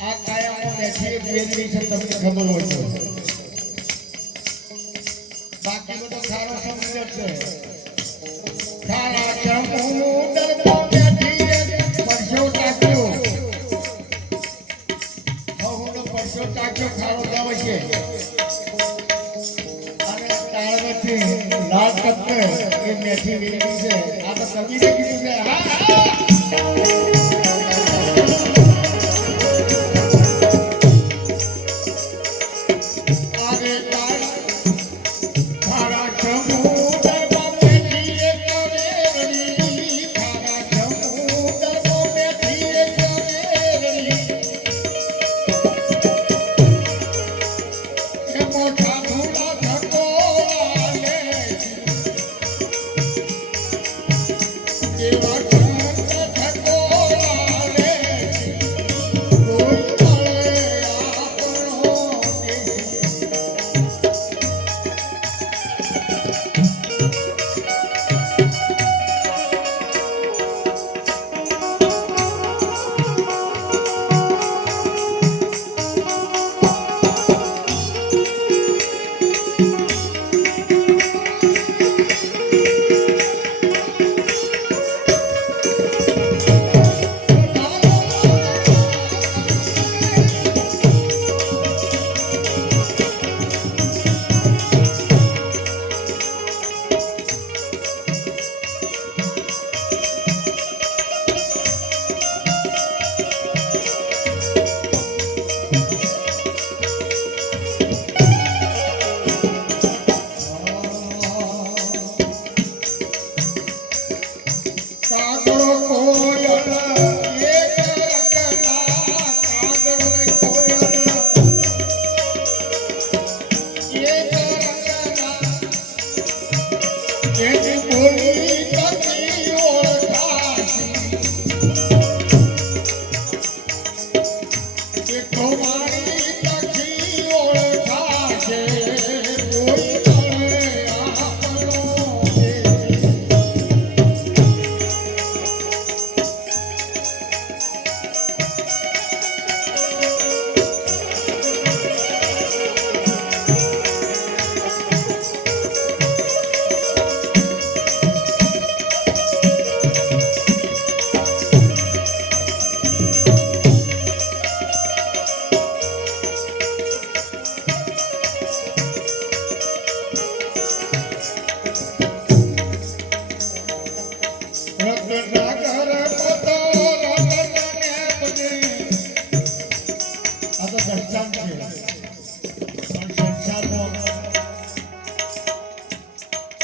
આ કાયામાં બેઠી એક વેદની છે તમને ખબર હોય તો બાકી બધો ખારો સમજ છે ખારા ચમું દરબો બેઠી પરસો ટાક્યો હવનો પરસો ટાક્યો ખારો ગાવ છે અને તાળવેથી લાલ કત્તે એ મેઠી વેદની છે આ તો કવિને કીધું છે હા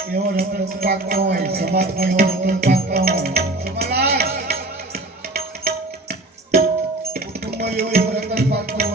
એવો રતન પાકતો હોય સમાજમાં એવો રતન પાકતો હોય સમાજ કુટુંબમાં એવો રતન પાકતો